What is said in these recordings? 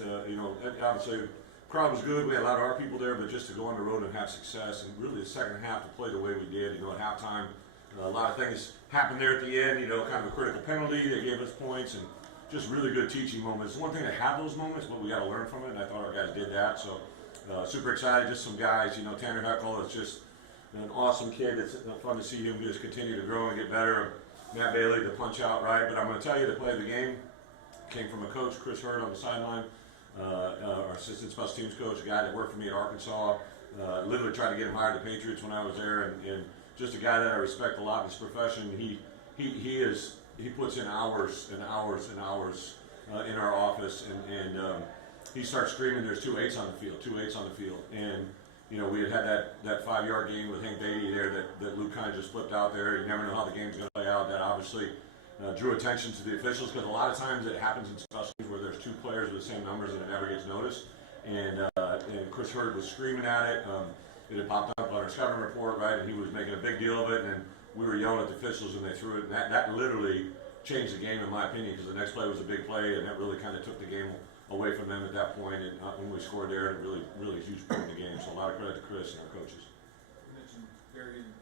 Obviously, the crowd was good. We had a lot of our people there, but just to go on the road and have success, and really the second half to play the way we did. At halftime, a lot of things happened there at the end. Kind of a critical penalty. They gave us points, and just really good teaching moments. It's one thing to have those moments, but we got to learn from it, and I thought our guys did that. So super excited. Just some guys. Tanner Heckel is just an awesome kid. It's fun to see him just continue to grow and get better. Matt Bailey to punch out right. But I'm going to tell you, the play of the game came from a coach, Chris Hurd, on the sideline. Our assistant special teams coach, a guy that worked for me at Arkansas, literally tried to get him hired at the Patriots when I was there, and just a guy that I respect a lot in his profession. He puts in hours and hours and hours in our office, and he starts screaming, "There's 2-8s on the field, 2-8s on the field," and we had that 5-yard game with Hank Beatty there that Luke kind of just flipped out there. You never know how the game's going to play out. That obviously drew attention to the officials, because a lot of times it happens in special teams where there's two players with the same numbers and it never gets noticed. And Chris Hurd was screaming at it. It had popped up on our scouting report, right? And he was making a big deal of it, and we were yelling at the officials, and they threw it. And that literally changed the game, in my opinion, because the next play was a big play, and that really kind of took the game away from them at that point. And when we scored there, it really a huge point in the game. So a lot of credit to Chris and our coaches. You mentioned varying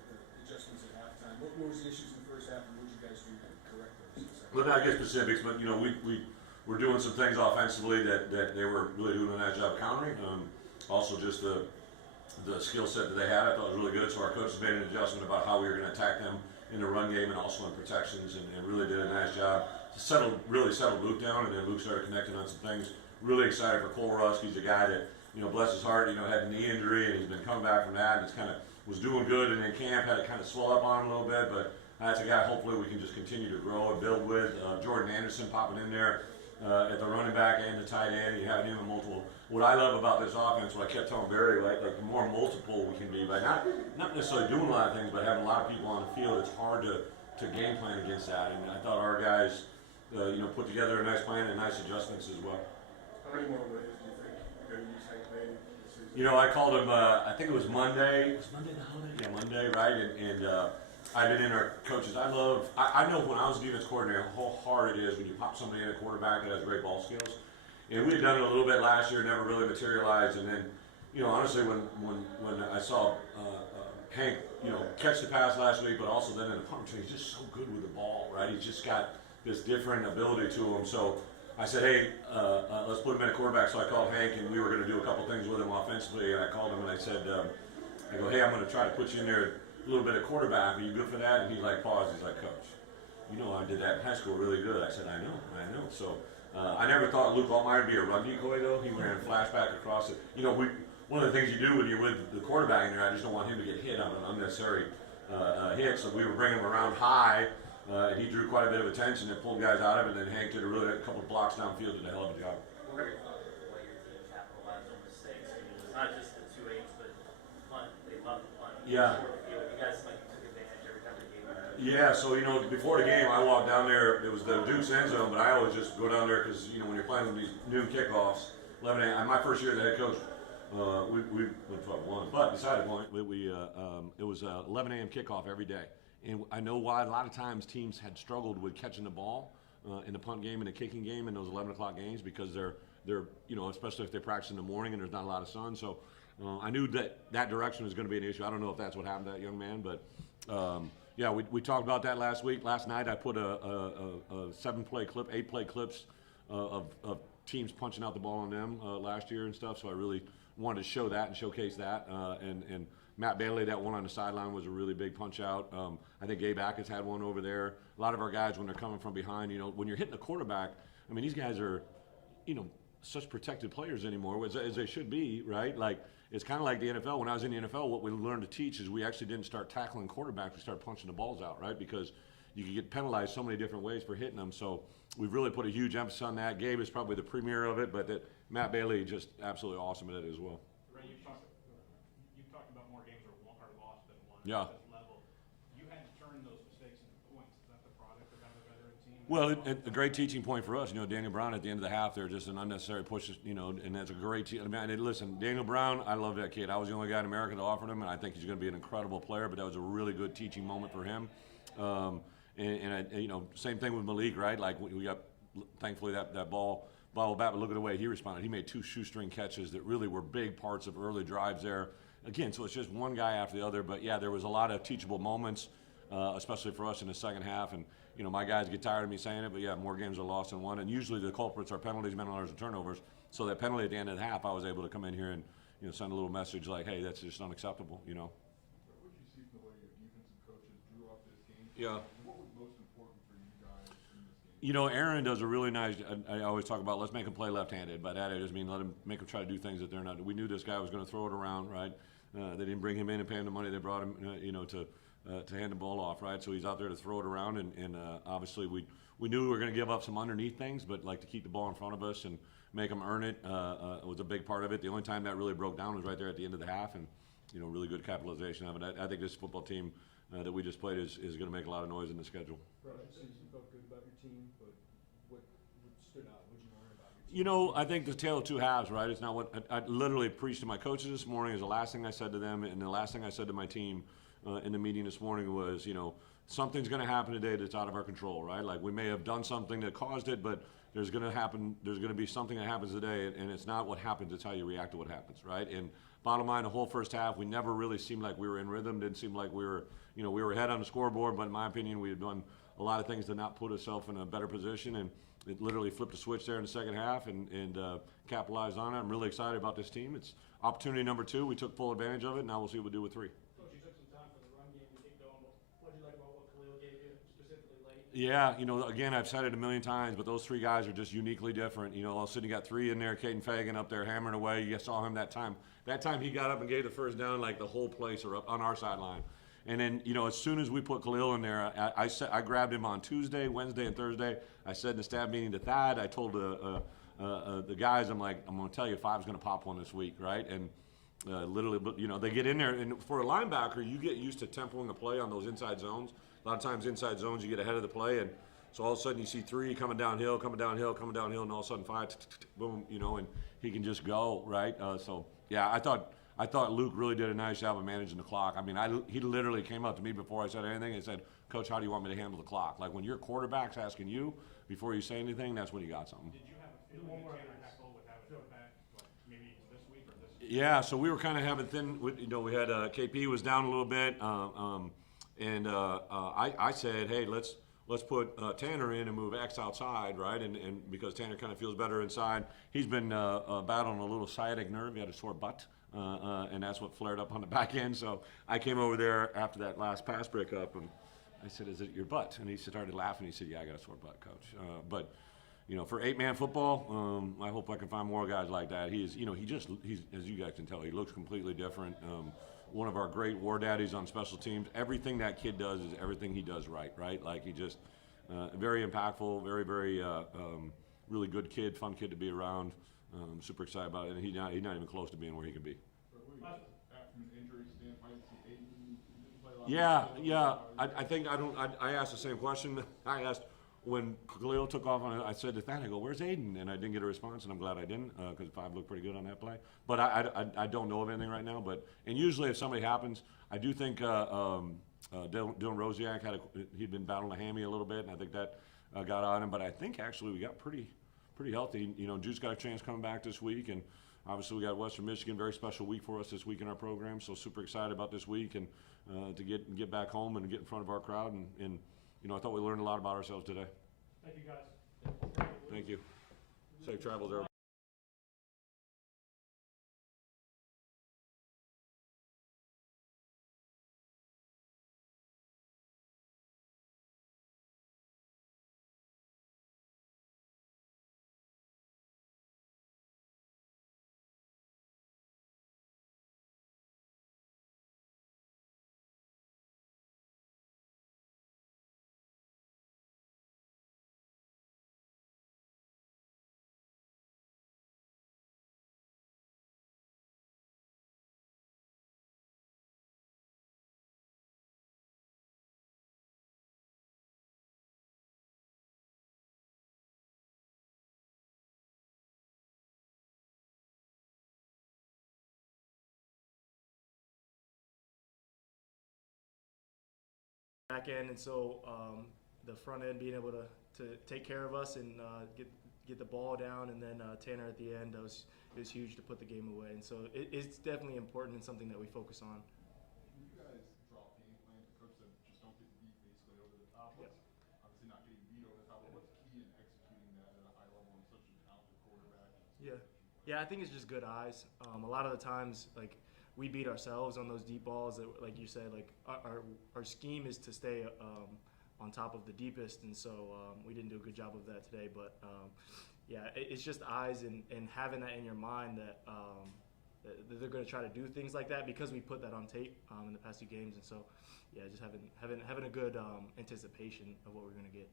adjustments at halftime. What was the issues in the first half, and what did you guys do to correct those? Well, not get specifics, but we were doing some things offensively that they were really doing a nice job of countering. Also, just the skill set that they had, I thought was really good. So our coaches made an adjustment about how we were going to attack them in the run game and also in protections, and really did a nice job. Really settled Luke down, and then Luke started connecting on some things. Really excited for Cole Rusk. He's a guy that, bless his heart, had a knee injury, and he's been coming back from that, and it's kind of was doing good, and in camp had it kind of swell up on him a little bit, but that's a guy hopefully we can just continue to grow and build with. Jordan Anderson popping in there at the running back and the tight end. You have him in multiple. What I love about this offense, what I kept telling Barry, like the more multiple we can be, by not necessarily doing a lot of things, but having a lot of people on the field, it's hard to game plan against that. And I thought our guys, put together a nice plan and nice adjustments as well. How many more ways do you think you're going to use Hank Beatty this season? I called him. I think it was Monday. Was Monday the holiday? Yeah, Monday, right? And I've been in our coaches. I know when I was a defense coordinator how hard it is when you pop somebody in a quarterback that has great ball skills. And we had done it a little bit last year, never really materialized. And then, honestly, when I saw Hank, catch the pass last week, but also then in the punt return, he's just so good with the ball, right? He's just got this different ability to him. So I said, hey, let's put him in a quarterback. So I called Hank, and we were going to do a couple things with him offensively. And I called him and I said, hey, I'm going to try to put you in there a little bit of quarterback. Are you good for that? And he paused. He's like, Coach, I did that in high school really good. I said, I know. So I never thought Luke Altmaier would be a run decoy, though. He ran flashback across it. One of the things you do when you're with the quarterback in there, I just don't want him to get hit on an unnecessary hit. So we were bringing him around high, and he drew quite a bit of attention and pulled guys out of it. And then Hank did a couple of blocks downfield, did a hell of a job. What are your thoughts on the way your team capitalized on mistakes? It's not just the 2-8s, but punt. They love the punt. Yeah. You guys took advantage every time they gave it. Yeah, so before the game, I walked down there. It was the Duke's end zone, but I always just go down there because when you're playing with these noon kickoffs, 11 a.m. My first year as the head coach, we went 12-1. But beside the point, it was 11 a.m. kickoff every day, and I know why. A lot of times teams had struggled with catching the ball in the punt game and the kicking game in those 11 o'clock games because they're especially if they practice in the morning and there's not a lot of sun. So I knew that direction was going to be an issue. I don't know if that's what happened to that young man, but. Yeah, we talked about that last week. Last night I put a 7-play clip, 8-play clips of teams punching out the ball on them last year and stuff. So I really wanted to show that and showcase that. And Matt Bailey, that one on the sideline was a really big punch out. I think Gabe Atkins had one over there. A lot of our guys, when they're coming from behind, when you're hitting the quarterback, I mean, these guys are, such protected players anymore, as they should be, right? Like, it's kind of like the NFL. When I was in the NFL, what we learned to teach is we actually didn't start tackling quarterbacks. We started punching the balls out, right? Because you could get penalized so many different ways for hitting them. So we've really put a huge emphasis on that. Gabe is probably the premier of it, but Matt Bailey just absolutely awesome at it as well. Ray, you've talked about more games are lost than won Yeah. at this level. You had to turn those mistakes into points. Is that the product of having a veteran team? Well, a great teaching point for us. Daniel Brown at the end of the half, they're just an unnecessary push, and that's a great team. I mean, listen, Daniel Brown, I love that kid. I was the only guy in America that offered him, and I think he's going to be an incredible player, but that was a really good teaching moment for him. Same thing with Malik, right? Like, we got, thankfully, that ball bobble bat, but look at the way he responded. He made 2 shoestring catches that really were big parts of early drives there. Again, so it's just one guy after the other, but yeah, there was a lot of teachable moments, especially for us in the second half. And you know, my guys get tired of me saying it, but yeah, more games are lost than won. And usually the culprits are penalties, mental errors, and turnovers. So that penalty at the end of the half, I was able to come in here and send a little message like, hey, that's just unacceptable. What did you see from the way your defensive coaches drew up this game? Yeah. What was most important for you guys in this game? Aaron does a really nice. I always talk about let's make him play left-handed. By that I just mean let him make him try to do things that they're not. We knew this guy was going to throw it around, right? They didn't bring him in and pay him the money. They brought him, to hand the ball off, right? So he's out there to throw it around, and obviously we knew we were going to give up some underneath things, but like to keep the ball in front of us and make them earn it was a big part of it. The only time that really broke down was right there at the end of the half, and really good capitalization of it. I think this football team that we just played is going to make a lot of noise in the schedule. Bret, you felt good about your team, but what stood out? What did you learn about your team? I think the tale of two halves, right? It's not what I literally preached to my coaches this morning. Is the last thing I said to them, and the last thing I said to my team in the meeting this morning was, something's going to happen today that's out of our control, right? Like we may have done something that caused it, but there's going to be something that happens today, and it's not what happens, it's how you react to what happens, right? And bottom line, the whole first half, we never really seemed like we were in rhythm. Didn't seem like we were ahead on the scoreboard, but in my opinion, we had done a lot of things to not put ourselves in a better position, and it literally flipped a switch there in the second half and capitalized on it. I'm really excited about this team. It's opportunity number 2. We took full advantage of it. Now we'll see what we do with 3. Coach, you took some time for the run game to get going. What did you like about what Khalil gave you, specifically late? Yeah, again, I've said it a million times, but those 3 guys are just uniquely different. All of a sudden you got 3 in there, Caden Fagan up there hammering away. You saw him that time. That time he got up and gave the first down, like the whole place are up on our sideline. And then, as soon as we put Khalil in there, I grabbed him on Tuesday, Wednesday, and Thursday. I said in the staff meeting to Thad, I told the guys, I'm like, I'm going to tell you 5's going to pop one this week, right? And literally, they get in there, and for a linebacker, you get used to tempoing the play on those inside zones. A lot of times inside zones, you get ahead of the play, and so all of a sudden you see 3 coming downhill, and all of a sudden 5, boom, and he can just go, right? So, yeah, I thought Luke really did a nice job of managing the clock. I mean, he literally came up to me before I said anything and said, Coach, how do you want me to handle the clock? Like when your quarterback's asking you before you say anything, that's when you got something. Did you have a feeling that Tanner Heckle would have it back, maybe this week or this week? Yeah, so we were kind of having thin. We had KP was down a little bit, and I said, hey, let's put Tanner in and move X outside, right? And because Tanner kind of feels better inside. He's been battling a little sciatic nerve. He had a sore butt. And that's what flared up on the back end. So I came over there after that last pass breakup, and I said, "Is it your butt?" And he started laughing. He said, "Yeah, I got a sore butt, Coach." But for 8-man football, I hope I can find more guys like that. He's as you guys can tell, he looks completely different. One of our great war daddies on special teams. Everything that kid does is everything he does right? Like he just very impactful, very, very really good kid, fun kid to be around. Super excited about it, and he's not even close to being where he can be. From an injury standpoint, didn't play a lot. Yeah. I think I asked the same question. I asked when Khalil took off on it. I said to Thad, I go, "Where's Aiden?" And I didn't get a response, and I'm glad I didn't because 5 looked pretty good on that play. But I don't know of anything right now. And usually if somebody happens, I do think Dylan Rosiak he'd been battling a hammy a little bit, and I think that got on him. But I think actually we got pretty healthy. Juice got a chance coming back this week, and obviously we got Western Michigan, very special week for us this week in our program. So super excited about this week and to get back home and get in front of our crowd. And I thought we learned a lot about ourselves today. Thank you, guys. Thank you. Safe travels, everybody. Back end, and so the front end being able to take care of us and get the ball down, and then Tanner at the end was huge to put the game away. And so it's definitely important and something that we focus on. When you guys draw up game plans, the coach said just don't get beat basically over the top. Yeah. Obviously not getting beat over the top, but what's key in executing that at a high level and such a talented quarterback? Yeah, I think it's just good eyes. A lot of the times, like, we beat ourselves on those deep balls. That, like you said, like our scheme is to stay on top of the deepest, and so we didn't do a good job of that today. But yeah, it's just eyes and having that in your mind that they're going to try to do things like that because we put that on tape in the past 2 games, and so yeah, just having a good anticipation of what we're going to get.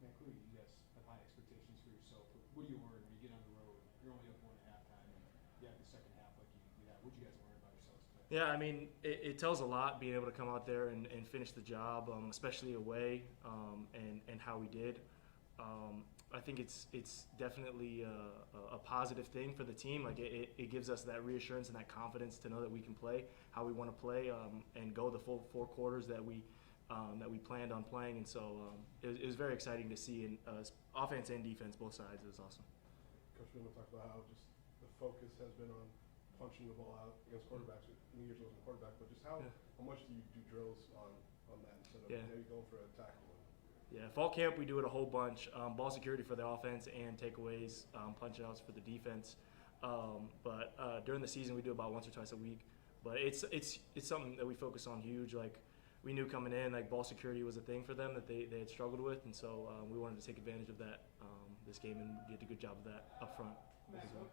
Matt, clearly you guys have high expectations for yourself. What do you learn when you get on the road? You're only up 1 at halftime, and you have the second half like you have. What did you guys learn about yourselves today? Yeah, I mean, it tells a lot being able to come out there and finish the job, especially away, and how we did. I think it's definitely a positive thing for the team. Like it gives us that reassurance and that confidence to know that we can play how we want to play and go the full 4 quarters that we planned on playing. And so it was very exciting to see in offense and defense, both sides. It was awesome. Coach Bielema talked about how just the focus has been on punching the ball out against quarterbacks. New Year's wasn't a quarterback, but just how much do you do drills on that instead of maybe going for a tackle? Yeah, fall camp we do it a whole bunch. Ball security for the offense and takeaways, punch outs for the defense. But during the season we do about once or twice a week. But it's something that we focus on huge. Like we knew coming in, like ball security was a thing for them that they had struggled with, and so we wanted to take advantage of that this game, and we did a good job of that up front. Matt, sorry,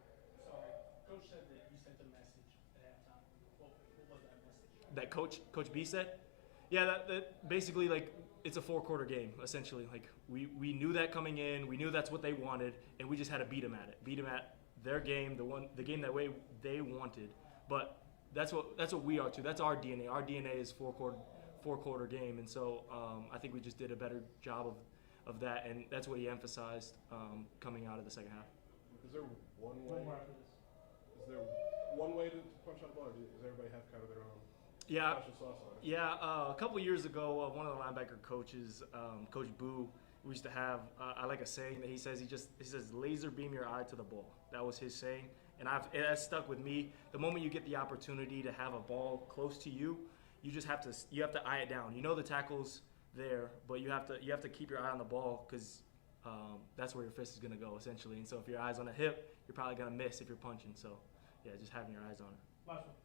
Coach said that you sent a message at halftime. What was that message? That Coach B said? Yeah, that basically, like, it's a 4-quarter game, essentially. Like, we knew that coming in. We knew that's what they wanted, and we just had to beat them at it. Beat them at their game, the game that way they wanted. But that's what we are too. That's our DNA. Our DNA is 4-quarter game, and so I think we just did a better job of that, and that's what he emphasized coming out of the second half. Is there one way? Is there one way to punch out the ball, or does everybody have kind of their own? Yeah, a couple of years ago, one of the linebacker coaches, Coach Boo, we used to have. I like a saying that he says, "Laser beam your eye to the ball." That was his saying, and it has stuck with me. The moment you get the opportunity to have a ball close to you, you have to eye it down. You know the tackle's there, but you have to keep your eye on the ball because that's where your fist is going to go essentially. And so if your eye's on the hip, you're probably going to miss if you're punching. So yeah, just having your eyes on it. Last one.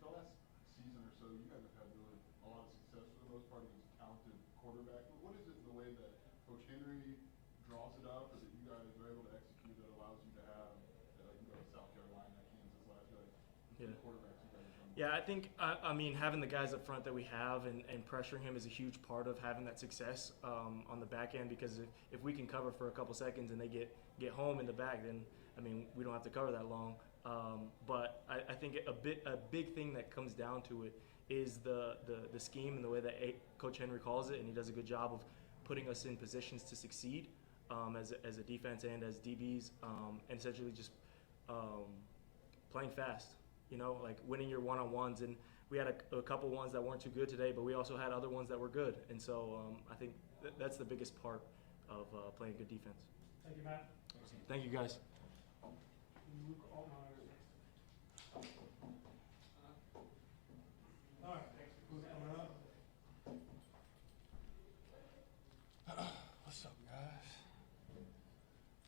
The last season or so, you guys have had really a lot of success for the most part against a talented quarterback. But what is it in the way that Coach Henry draws it up, or that you guys are able to execute that allows you to have, like you go to South Carolina, Kansas last year, like quarterbacks you guys have done? Yeah, I think I mean having the guys up front that we have and pressuring him is a huge part of having that success on the back end, because if we can cover for a couple seconds and they get home in the back, then I mean we don't have to cover that long. But I think a big thing that comes down to it is the scheme and the way that Coach Henry calls it, and he does a good job of putting us in positions to succeed as a defense and as DBs, and essentially just playing fast. You know, like winning your one-on-ones, and we had a couple ones that weren't too good today, but we also had other ones that were good, and so I think that's the biggest part of playing good defense. Thank you, Matt. Thank you, guys. All right, thanks for coming up. What's up, guys?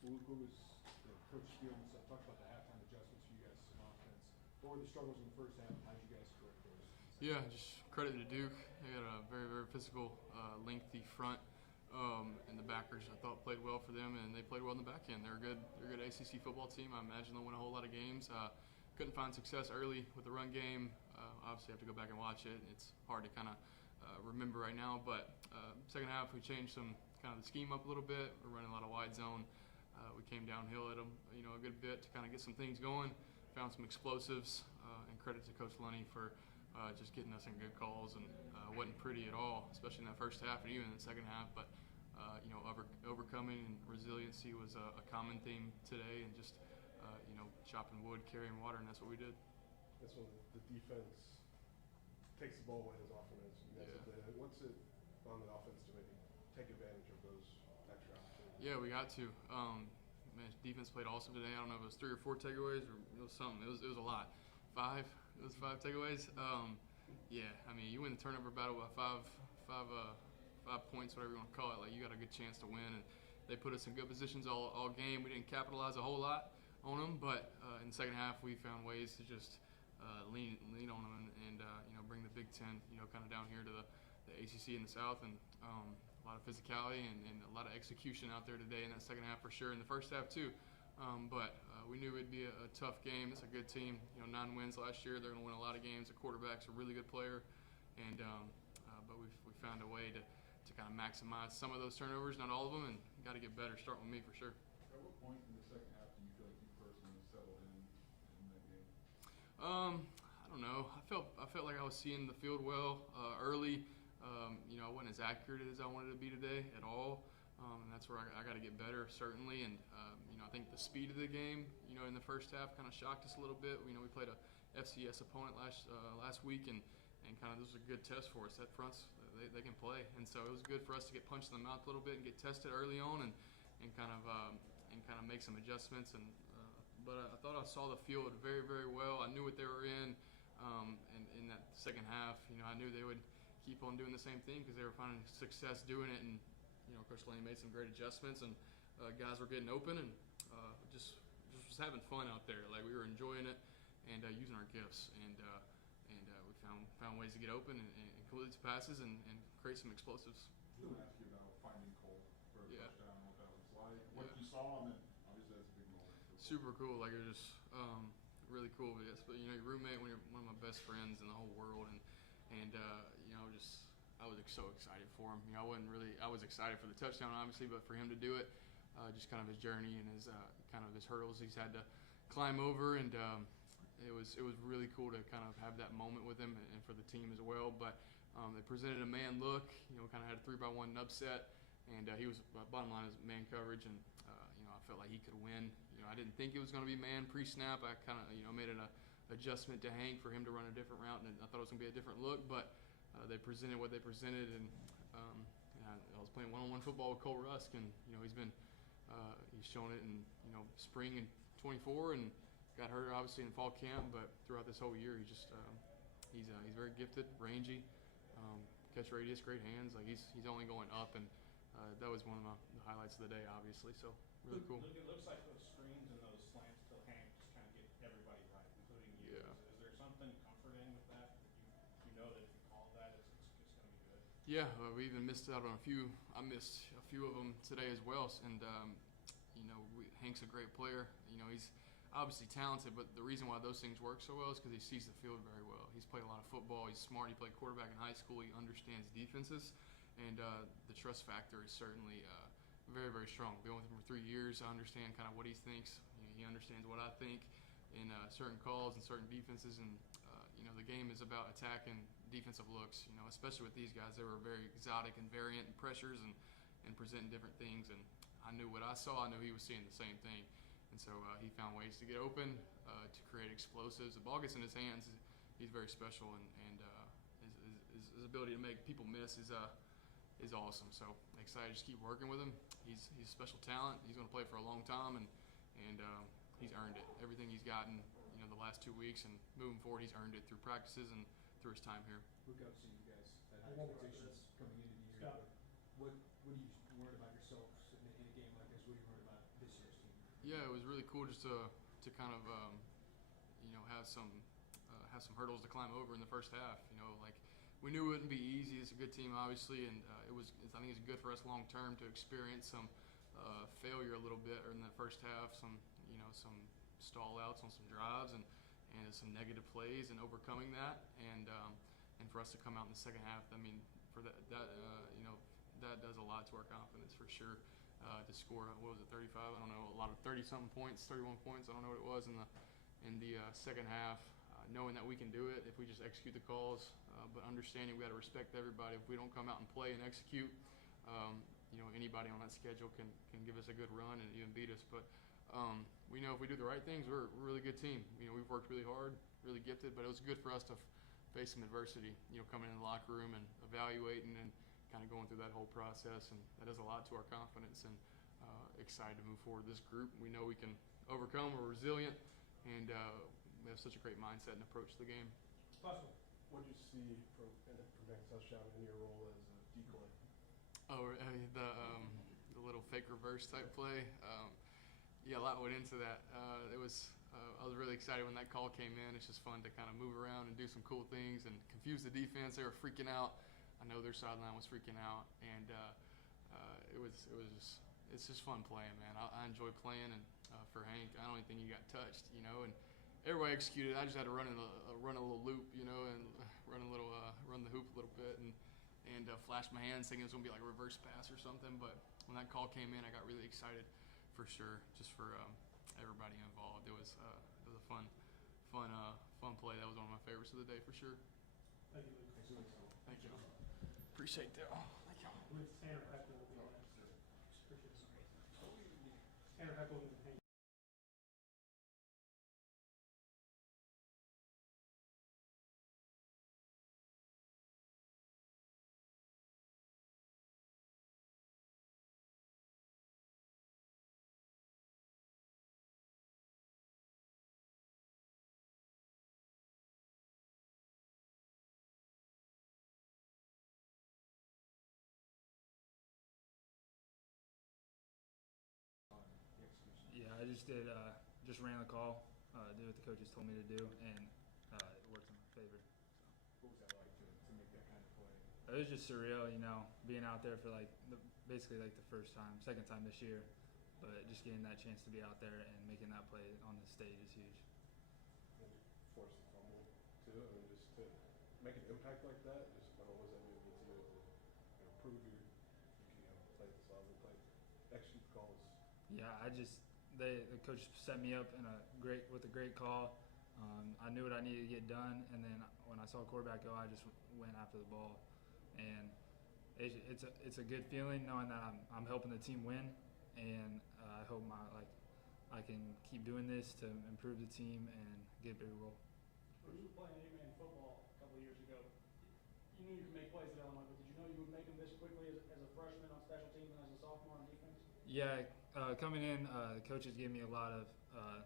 What was Coach Bielema talked about the halftime adjustments for you guys on offense? What were the struggles in the first half, and how did you guys correct those? Yeah, just credit to Duke. They got a very, very physical, lengthy front, and the backers I thought played well for them, and they played well in the back end. They're a good ACC football team. I imagine they'll win a whole lot of games. Couldn't find success early with the run game. Obviously, have to go back and watch it. It's hard to kind of remember right now, but second half we changed some kind of the scheme up a little bit. We're running a lot of wide zone. We came downhill at them, a good bit to kind of get some things going. Found some explosives, and credit to Coach Lunny for just getting us in good calls, and wasn't pretty at all, especially in that first half and even in the second half. But overcoming and resiliency was a common theme today, and just chopping wood, carrying water, and that's what we did. That's when the defense takes the ball away as often as you guys have did. What's it on the offense to maybe take advantage of those extra opportunities? Yeah, we got to. man, defense played awesome today. I don't know if it was 3 or 4 takeaways or it was something. It was a lot. 5. It was 5 takeaways. Yeah, I mean, you win the turnover battle by 5 points, whatever you want to call it. Like, you got a good chance to win, and they put us in good positions all game. We didn't capitalize a whole lot on them, but in the second half, we found ways to just lean on them and bring the Big Ten, kind of down here to the ACC in the South, and a lot of physicality and a lot of execution out there today in that second half for sure. In the first half too, but we knew it'd be a tough game. It's a good team. 9 wins last year. They're going to win a lot of games. The quarterback's a really good player, and but we found a way to kind of maximize some of those turnovers, not all of them, and got to get better. Start with me for sure. At what point in the second half do you feel like you personally settled in that game? I don't know. I felt like I was seeing the field well early. I wasn't as accurate as I wanted to be today at all, and that's where I got to get better certainly. And I think the speed of the game, in the first half, kind of shocked us a little bit. We played a FCS opponent last week, and kind of this was a good test for us. That fronts, they can play, and so it was good for us to get punched in the mouth a little bit and get tested early on, and kind of make some adjustments. But I thought I saw the field very, very well. I knew what they were in, and in that second half, I knew they would keep on doing the same thing because they were finding success doing it. And Coach Lane made some great adjustments, and guys were getting open, and just was having fun out there. Like, we were enjoying it and using our gifts, and we found ways to get open and complete passes and create some explosives. I was going to ask you about finding Cole for a touchdown and what that was like. What Yeah. you saw, and then obviously that's a big moment. Super cool. Like, it was just really cool. But your roommate, when you're one of my best friends in the whole world, and I was so excited for him. I was excited for the touchdown, obviously, but for him to do it, just kind of his journey and his his hurdles he's had to climb over, and it was really cool to kind of have that moment with him and for the team as well. But they presented a man look, kind of had a 3-by-1 upset, and he was bottom line is man coverage, and I felt like he could win. I didn't think it was going to be man pre-snap. I kind of made an adjustment to Hank for him to run a different route, and I thought it was going to be a different look, but they presented what they presented, and I was playing one-on-one football with Cole Rusk, and he's shown it in spring in 24, and got hurt obviously in fall camp, but throughout this whole year, he's very gifted, rangy, catch radius, great hands. Like, he's only going up, and that was one of the highlights of the day, obviously. So really cool. It looks like those screens and those slants to Hank just kind of get everybody right, including you. Yeah. Is there something comforting with that? You know that if you call that, it's just going to be good. Yeah, we even missed out on a few. I missed a few of them today as well, and Hank's a great player. He's obviously talented, but the reason why those things work so well is because he sees the field very well. He's played a lot of football. He's smart. He played quarterback in high school. He understands defenses, and the trust factor is certainly very, very strong. Been with him for 3 years. I understand kind of what he thinks. He understands what I think in certain calls and certain defenses, and the game is about attacking defensive looks. Especially with these guys, they were very exotic and variant and pressures and presenting different things. And I knew what I saw. I knew he was seeing the same thing. And so he found ways to get open, to create explosives. The ball gets in his hands. He's very special, and his ability to make people miss is awesome. So excited to just keep working with him. He's a special talent. He's going to play for a long time, and he's earned it. Everything he's gotten, the last 2 weeks, and moving forward, he's earned it through practices and through his time here. Luke, obviously you guys had high expectations coming into the year. What are you worried about yourself in a game like this? What are you worried about this year's team? Yeah, it was really cool just to kind of have some hurdles to climb over in the first half. Like, we knew it wouldn't be easy. It's a good team, obviously, and I think it's good for us long term to experience some failure a little bit in the first half, some stall outs on some drives and some negative plays, and overcoming that, and for us to come out in the second half, I mean, for that does a lot to our confidence for sure. To score, what was it, 35? I don't know, a lot of 30-something points, 31 points. I don't know what it was in the second half. Knowing that we can do it if we just execute the calls, but understanding we got to respect everybody. If we don't come out and play and execute, anybody on that schedule can give us a good run and even beat us. But we know if we do the right things, we're a really good team. We've worked really hard, really gifted, but it was good for us to face some adversity. Coming in the locker room and evaluating and kind of going through that whole process, and that does a lot to our confidence. And excited to move forward with this group. We know we can overcome. We're resilient, and we have such a great mindset and approach to the game. What did you see from making touchdown in your role as a decoy? Oh, the little fake reverse type play. Yeah, a lot went into that. I was really excited when that call came in. It's just fun to kind of move around and do some cool things and confuse the defense. They were freaking out. I know their sideline was freaking out, and it's just fun playing, man. I enjoy playing, and for Hank, I don't even think he got touched, and everybody executed. I just had to run a little loop, and run the hoop a little bit, and flash my hands thinking it was gonna be like a reverse pass or something. But when that call came in, I got really excited for sure, just for everybody involved. It was a fun play. That was one of my favorites of the day for sure. Thank you, Luke. Thank you. Appreciate that. Thank you. With Tanner Heckler will be next. Appreciate it. Tanner Heckler will be Yeah, I just ran the call, did what the coaches told me to do, and it worked in my favor. What was that like to make that kind of play? It was just surreal, being out there for basically the second time this year, but just getting that chance to be out there and making that play on the stage is huge. And force the fumble too, I mean, just to make an impact like that, just what does that mean to you to prove you can play at this level, execute calls? Yeah, the coach set me up with a great call. I knew what I needed to get done, and then when I saw a quarterback go, I just went after the ball, and it's a good feeling knowing that I'm helping the team win, and I hope I can keep doing this to improve the team and get a bigger role. When you were playing 8-man football a couple of years ago, you knew you could make plays at Illinois, but did you know you would make them this quickly as a freshman on special teams and as a sophomore on defense? Yeah, coming in, the coaches gave me a lot of, I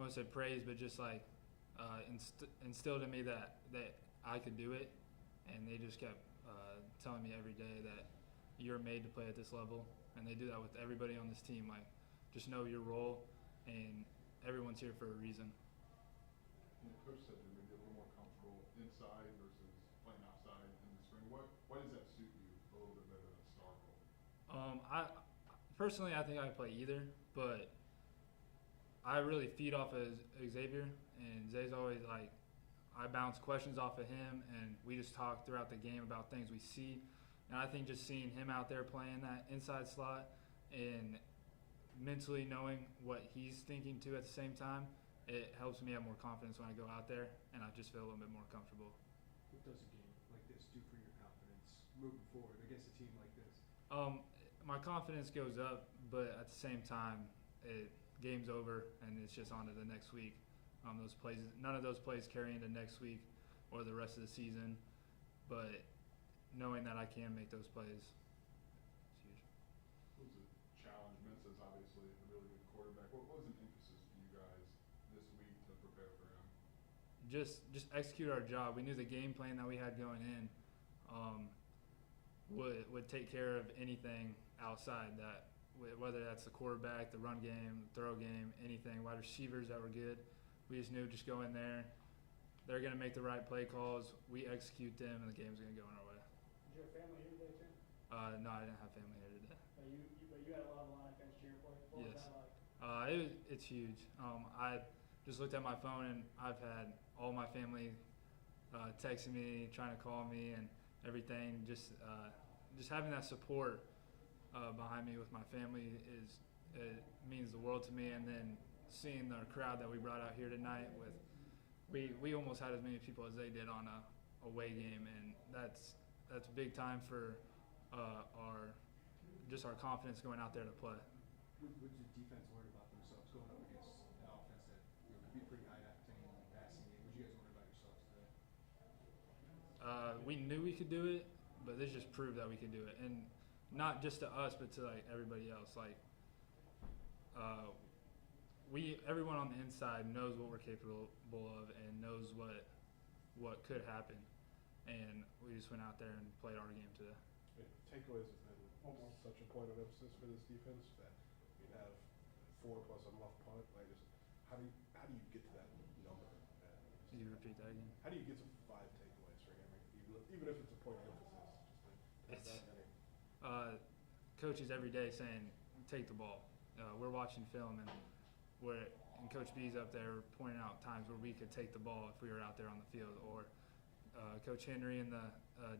won't say praise, but just instilled in me that I could do it, and they just kept telling me every day that you're made to play at this level, and they do that with everybody on this team. Just know your role, and everyone's here for a reason. And the coach said you're maybe a little more comfortable inside versus playing outside in the spring. Why does that suit you a little bit better than star role? Personally, I think I can play either, but I really feed off of Xavier, and Zay's always I bounce questions off of him, and we just talk throughout the game about things we see. And I think just seeing him out there playing that inside slot and mentally knowing what he's thinking too at the same time, it helps me have more confidence when I go out there, and I just feel a little bit more comfortable. What does a game like this do for your confidence moving forward against a team like this? My confidence goes up, but at the same time, game's over, and it's just on to the next week. None of those plays carry into next week or the rest of the season, but knowing that I can make those plays is huge. It was a challenge. Mensah's obviously a really good quarterback. What was an emphasis for you guys this week to prepare for him? Just execute our job. We knew the game plan that we had going in would take care of anything outside that, whether that's the quarterback, the run game, the throw game, anything, wide receivers that were good. We just knew just go in there. They're going to make the right play calls. We execute them, and the game's going to go in our way. Did you have family here today, too? No, I didn't have family here today. But you had a lot of line fans cheer for you. What was Yes. that like? It's huge. I just looked at my phone, and I've had all my family texting me, trying to call me, and everything. Just having that support behind me with my family means the world to me. And then seeing the crowd that we brought out here tonight we almost had as many people as they did on a away game, and that's big time for our confidence going out there to play. What did the defense learn about themselves going up against an offense that could be pretty high octane in the passing game? What did you guys learn about yourselves today? We knew we could do it, but this just proved that we could do it. And not just to us, but to like everybody else. Like, everyone on the inside knows what we're capable of and knows what could happen, and we just went out there and played our game today. Takeaways has been such a point of emphasis for this defense that you have 4 plus a muff punt. Like, just how do you get to that number? Can you repeat that again? How do you get to 5 takeaways for him, even if it's a point of emphasis? Just to have that many. Coaches every day saying, take the ball. We're watching film, and Coach B's up there pointing out times where we could take the ball if we were out there on the field, or Coach Henry and the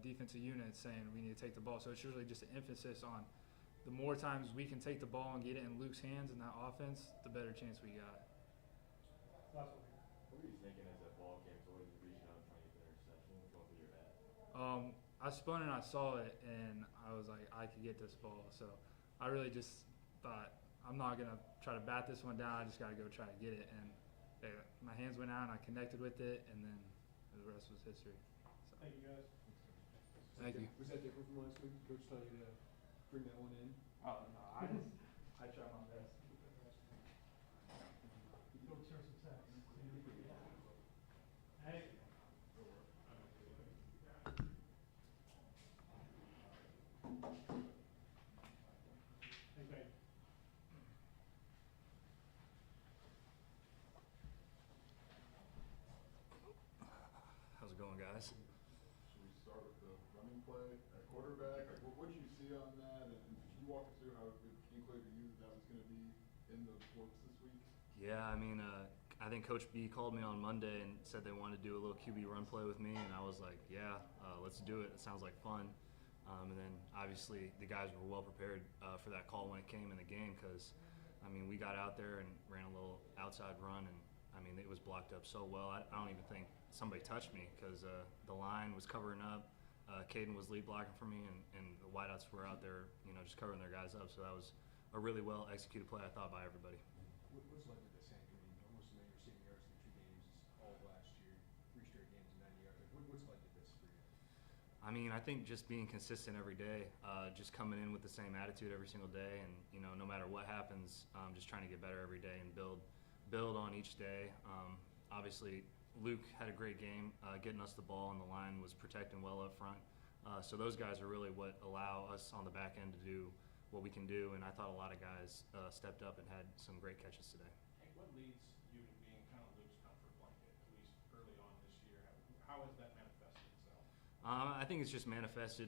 defensive unit saying we need to take the ball. So it's usually just an emphasis on the more times we can take the ball and get it in Luke's hands in that offense, the better chance we got. What were you thinking as that ball came towards you, reaching out trying to get the interception? What's going through your head? I spun and I saw it, and I was like, I could get this ball. So I really just thought, I'm not going to try to bat this one down. I just got to go try to get it. And my hands went out, and I connected with it, and then the rest was history. So. Thank you, guys. Thank you. Was that different from last week? Coach telling you to bring that one in? Oh, no, I try my best. Coach, your success. Hey. Thanks, babe. How's it going, guys? Should we start with the running play at quarterback? Like, what did you see on that? And can you walk us through how it became clear to you that was going to be in the works this week? Yeah, I mean, I think Coach B called me on Monday and said they wanted to do a little QB run play with me, and I was like, yeah, let's do it. It sounds like fun. And then obviously the guys were well prepared for that call when it came in the game because, I mean, we got out there and ran a little outside run, and I mean, it was blocked up so well. I don't even think somebody touched me because the line was covering up. Caden was lead blocking for me, and the wideouts were out there, just covering their guys up. So that was a really well executed play, I thought, by everybody. What's led to this, Hank? I mean, almost a million receiving yards through 2 games all of last year, 3 straight games of 90 yards. Like, what's led to this for you? I mean, I think just being consistent every day, just coming in with the same attitude every single day, and no matter what happens, just trying to get better every day and build on each day. Obviously, Luke had a great game getting us the ball, and the line was protecting well up front. So those guys are really what allow us on the back end to do what we can do, and I thought a lot of guys stepped up and had some great catches today. Hank, what leads you to being kind of Luke's comfort blanket, at least early on this year? How has that manifested itself? I think it's just manifested,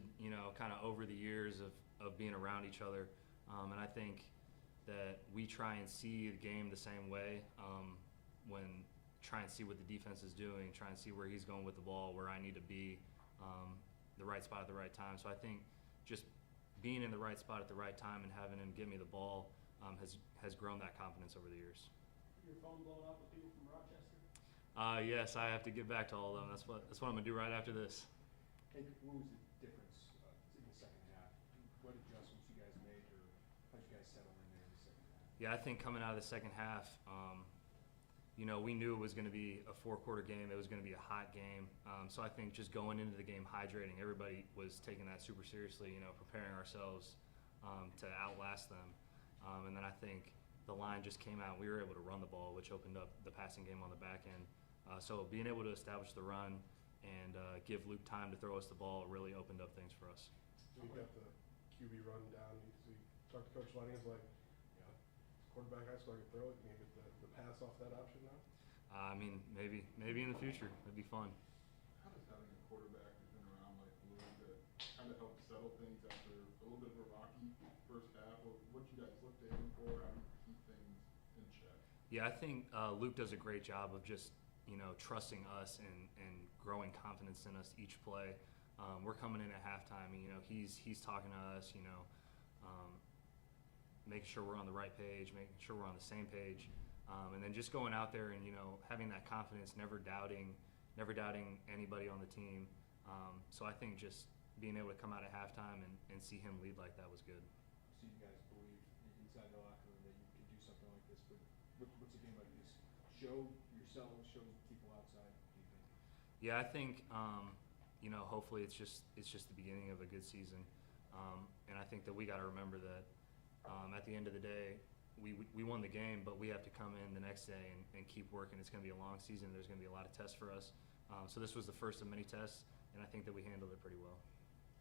kind of over the years of being around each other. And I think that we try and see the game the same way when try and see what the defense is doing, try and see where he's going with the ball, where I need to be, the right spot at the right time. So I think just being in the right spot at the right time and having him give me the ball has grown that confidence over the years. Your phone blowing up with people from Rochester? Yes, I have to get back to all of them. That's what I'm gonna do right after this. Hey, what was the difference in the second half? What adjustments you guys made, or how'd you guys settle in there in the second half? Yeah, I think coming out of the second half, we knew it was going to be a 4-quarter game. It was going to be a hot game. So I think just going into the game hydrating, everybody was taking that super seriously, preparing ourselves to outlast them. And then I think the line just came out. We were able to run the ball, which opened up the passing game on the back end. So being able to establish the run and give Luke time to throw us the ball really opened up things for us. So you got the QB run down. So you talked to Coach Lenny, it's like, quarterback high school, I can throw it. Can you get the pass off that option now? I mean, maybe in the future. It'd be fun. How does having a quarterback who's been around like Luke that kind of help settle things after a little bit of a rocky first half? What you guys look to him for? How do you keep things in check? Yeah, I think Luke does a great job of just trusting us and growing confidence in us each play. We're coming in at halftime, and he's talking to us, making sure we're on the right page, making sure we're on the same page, and then just going out there and having that confidence, never doubting anybody on the team. So I think just being able to come out at halftime and see him lead like that was good. So you guys believe inside the locker room that you can do something like this, but what's a game like this show yourselves, show people outside, do you think? Yeah, I think hopefully it's just the beginning of a good season. And I think that we got to remember that at the end of the day, we won the game, but we have to come in the next day and keep working. It's going to be a long season. There's going to be a lot of tests for us. So this was the first of many tests, and I think that we handled it pretty well.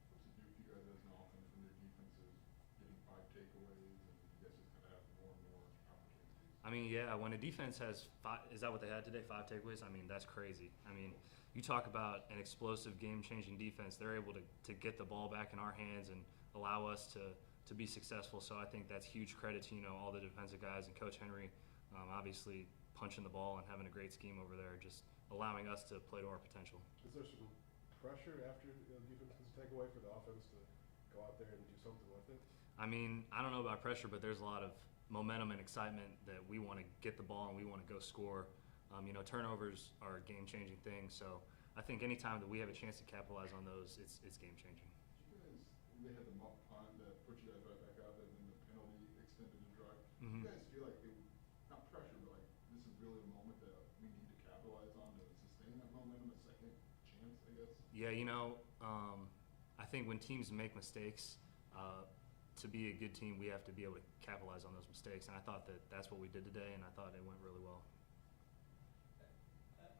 What's it do for you guys as an offense when your defense is getting 5 takeaways and you guys just kind of have more and more opportunities? I mean, yeah, when a defense has 5, is that what they had today, 5 takeaways? I mean, that's crazy. I mean, you talk about an explosive, game-changing defense. They're able to get the ball back in our hands and allow us to be successful. So I think that's huge credit to, all the defensive guys and Coach Henry, obviously punching the ball and having a great scheme over there, just allowing us to play to our potential. Is there some pressure after defense's takeaway for the offense to go out there and do something with it? I mean, I don't know about pressure, but there's a lot of momentum and excitement that we want to get the ball and we want to go score. Turnovers are a game-changing thing, so I think anytime that we have a chance to capitalize on those, it's game-changing. They had the muck punt that put you guys right back out there, and then the penalty extended the drive. Mm-hmm. You guys feel like not pressure, but like this is really the moment that we need to capitalize on to sustain that momentum, a second chance, I guess? Yeah, I think when teams make mistakes, to be a good team, we have to be able to capitalize on those mistakes. And I thought that that's what we did today, and I thought it went really well.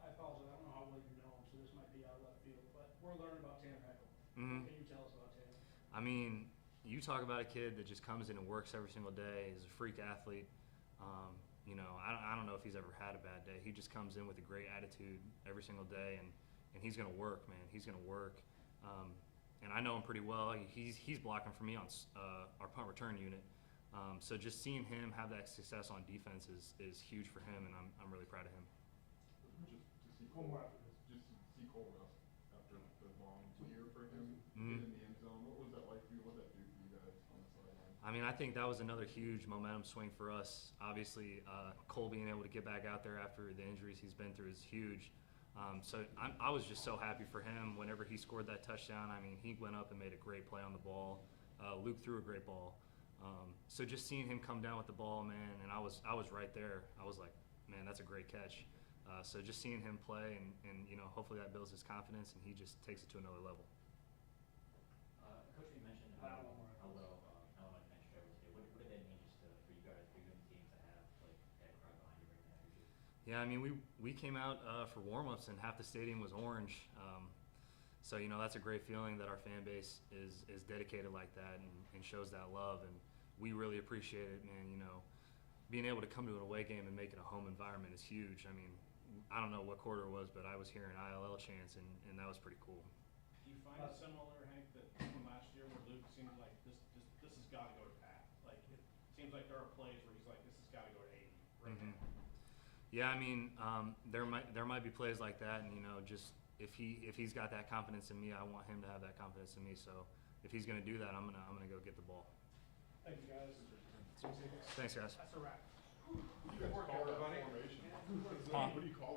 I apologize. I don't know how well you know him, so this might be out of left field, but we're learning about Tanner Heckle. Mm-hmm. What can you tell us about Tanner? I mean, you talk about a kid that just comes in and works every single day, is a freak athlete. I don't know if he's ever had a bad day. He just comes in with a great attitude every single day, and he's going to work, man. He's going to work. And I know him pretty well. He's blocking for me on our punt return unit. So just seeing him have that success on defense is huge for him, and I'm really proud of him. Just to see Cole after this, just to see Cole after the long year for him, Mm-hmm. in the end zone. What was that like for you? What did that do for you guys on the sideline? I mean, I think that was another huge momentum swing for us. Obviously, Cole being able to get back out there after the injuries he's been through is huge. So I was just so happy for him whenever he scored that touchdown. I mean, he went up and made a great play on the ball. Luke threw a great ball. So just seeing him come down with the ball, man, and I was right there. I was like, man, that's a great catch. So just seeing him play and hopefully that builds his confidence and he just takes it to another level. Coach, you mentioned how well Illinois bench drove today. What did that mean just for you guys, for you and the team to have that crowd behind you right now? Yeah, I mean, we came out for warm-ups and half the stadium was orange. So that's a great feeling that our fan base is dedicated like that and shows that love, and we really appreciate it, man. Being able to come to an away game and make it a home environment is huge. I mean, I don't know what quarter it was, but I was hearing ILL chants, and that was pretty cool. Do you find it similar, Hank, that from last year where Luke seemed like this has got to go to Pat? Like it seems like there are plays where he's like, this has got to go to 80 right Mm-hmm. now. Yeah, I mean, there might be plays like that, and just if he's got that confidence in me, I want him to have that confidence in me. So if he's gonna do that, I'm gonna go get the ball. Thank you, guys. Thanks, guys. That's a wrap. You guys call that formation? What do you call